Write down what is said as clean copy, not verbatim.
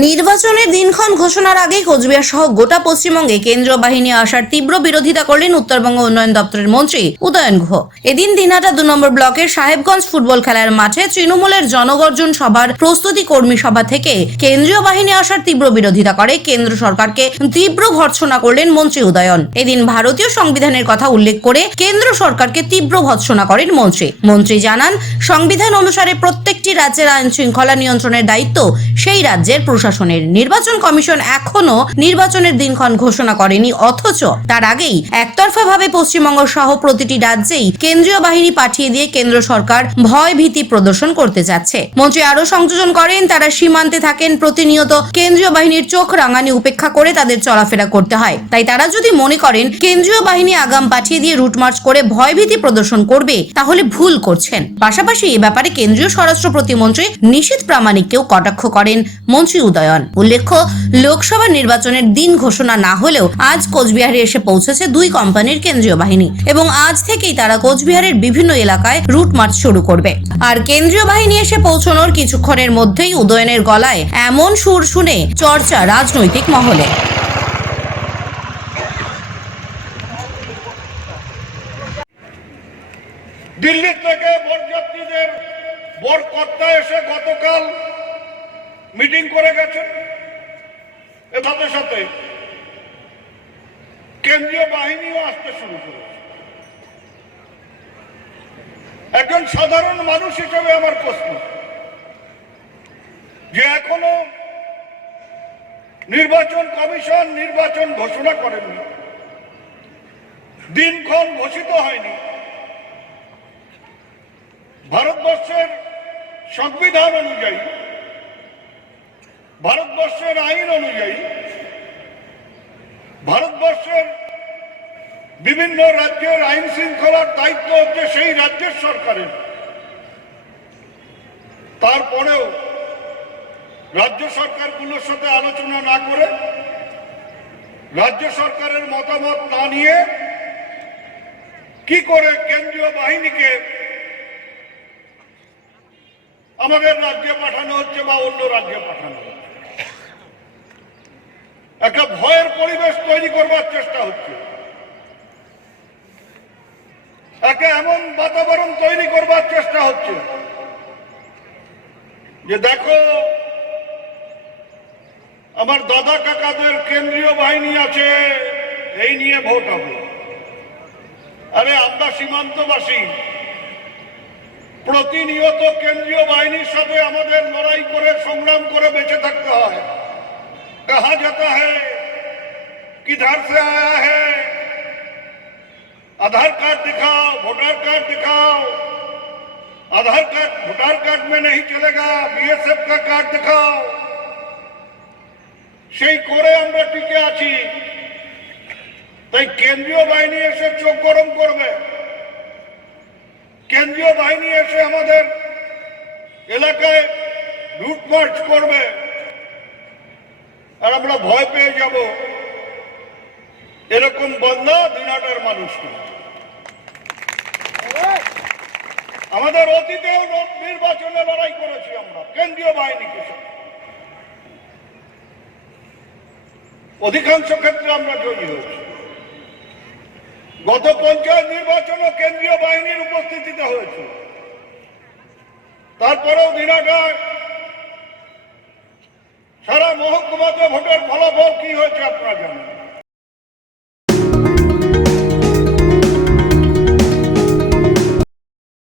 নির্বাচনের দিনক্ষণ ঘোষণার আগেই কোচবিহার সহ গোটা পশ্চিমবঙ্গে কেন্দ্রীয় বাহিনী আসার তীব্র বিরোধিতা করলেন উত্তরবঙ্গ উন্নয়ন দপ্তরের মন্ত্রী উদয়ন গুহ। এদিন দিনহাটা 2 নম্বর ব্লকের সাহেবগঞ্জ ফুটবল খেলার মাঠে তৃণমূলের জনগর্জন সভার প্রস্তুতি কর্মী সভা থেকে কেন্দ্রীয় বাহিনী আসার তীব্র বিরোধিতা করে কেন্দ্র সরকারকে তীব্র ভর্ৎসনা করলেন মন্ত্রী উদয়ন। এদিন ভারতীয় সংবিধানের কথা উল্লেখ করে কেন্দ্র সরকারকে তীব্র ভর্ৎসনা করেন মন্ত্রী জানান, সংবিধান অনুসারে প্রত্যেকটি রাজ্যের আইন শৃঙ্খলা নিয়ন্ত্রণের দায়িত্ব সেই রাজ্যের প্রশাসনের। নির্বাচন কমিশন এখনো নির্বাচনের দিনক্ষণ ঘোষণা করেনি, অথচ তার আগেই একতরফাভাবে পশ্চিমবঙ্গ সহ প্রতিটি রাজ্যেই কেন্দ্রীয় বাহিনী পাঠিয়ে দিয়ে কেন্দ্র সরকার ভয় ভীতি প্রদর্শন করতে যাচ্ছে। মন্ত্রী আরো সংযোজন করেন, তারা সীমান্তে থাকেন, প্রতিনিয়ত কেন্দ্রীয় বাহিনীর চোখ রাঙানি উপেক্ষা করে তাদের চলাফেরা করতে হয়। তাই তারা যদি মনে করেন কেন্দ্রীয় বাহিনী আগাম পাঠিয়ে দিয়ে রুট মার্চ করে ভয় ভীতি প্রদর্শন করবে, তাহলে ভুল করছেন। পাশাপাশি এ ব্যাপারে কেন্দ্রীয় স্বরাষ্ট্র প্রতিমন্ত্রী নিশীথ প্রামাণিককেও কটাক্ষ করেন মন্ত্রী উদয়ন। উল্লেখ্য, লোকসভা নির্বাচনের দিন ঘোষণা না হলেও আজ কোচবিহারে এসে পৌঁছেছে 2 কোম্পানির কেন্দ্রীয় বাহিনী এবং আজ থেকেই তারা কোচবিহারের বিভিন্ন এলাকায় রুট মার্চ শুরু করবে। আর কেন্দ্রীয় বাহিনী এসে পৌঁছানোর কিছুক্ষণের মধ্যেই উদয়নের গলায় এমন সুর শুনে চর্চা রাজনৈতিক মহলে। দিল্লি থেকে বরযাত্রীদের বরকর্তা এসে গতকাল মিটিং করে গেছেন। এর সাথে সাথে কেন্দ্রীয় বাহিনীও আসতে শুরু করেছে। একজন সাধারণ মানুষ হিসেবে আমার প্রশ্ন, যে এখনো নির্বাচন কমিশন নির্বাচন ঘোষণা করেনি, দিনক্ষণ ঘোষিত হয়নি, ভারতবর্ষের সংবিধান অনুযায়ী, ভারতবর্ষের আইন অনুযায়ী, ভারতবর্ষের বিভিন্ন রাজ্যের আইন শৃঙ্খলার দায়িত্ব হচ্ছে সেই রাজ্যের সরকারের। তারপরেও রাজ্য সরকারগুলোর সাথে আলোচনা না করে, রাজ্য সরকারের মতামত না নিয়ে কি করে কেন্দ্রীয় বাহিনীকে আমাদের রাজ্যে পাঠানো হচ্ছে বা অন্য রাজ্যে পাঠানো হচ্ছে? একটা ভয়ের পরিবেশ তৈরি করবার চেষ্টা হচ্ছে, একটা এমন বাতাবরণ তৈরি করবার চেষ্টা হচ্ছে যে দেখো, আমার দাদা কাকাদের কেন্দ্রীয় বাহিনী আছে, এই নিয়ে ভোট হবে। আরে আমরা সীমান্তবাসী, প্রতিনিয়ত কেন্দ্রীয় বাহিনীর সাথে আমাদের লড়াই করে সংগ্রাম করে বেঁচে থাকতে হয়। कहा जाता है किधर से आया है, आधार कार्ड दिखाओ, वोटर कार्ड दिखाओ, आधार कार्ड वोटर कार्ड में नहीं चलेगा, बीएसएफ का कार्ड दिखाओ। সেই করে আমরা টিকে আছি। তাই কেন্দ্রীয় বাহিনী এসে চোখ গরম করবে, কেন্দ্রীয় বাহিনী এসে আমাদের এলাকায় রুট মার্চ করবে, আর আমরা ভয় পেয়ে যাব, এরকম বান্দা দিনহাটার মানুষ না। আমাদের অতীতেও নির্বাচনে লড়াই করেছি আমরা কেন্দ্রীয় বাহিনীকে সাথে, অধিকাংশ ক্ষেত্রে আমরা জয়ী হয়েছি। গত পঞ্চায়েত নির্বাচনও কেন্দ্রীয় বাহিনীর উপস্থিতিতে হয়েছে। তারপরেও দিনহাটায় সারা মহকুমাতে ভোটের ফলাফল কি হয়েছে আপনারা জানেন।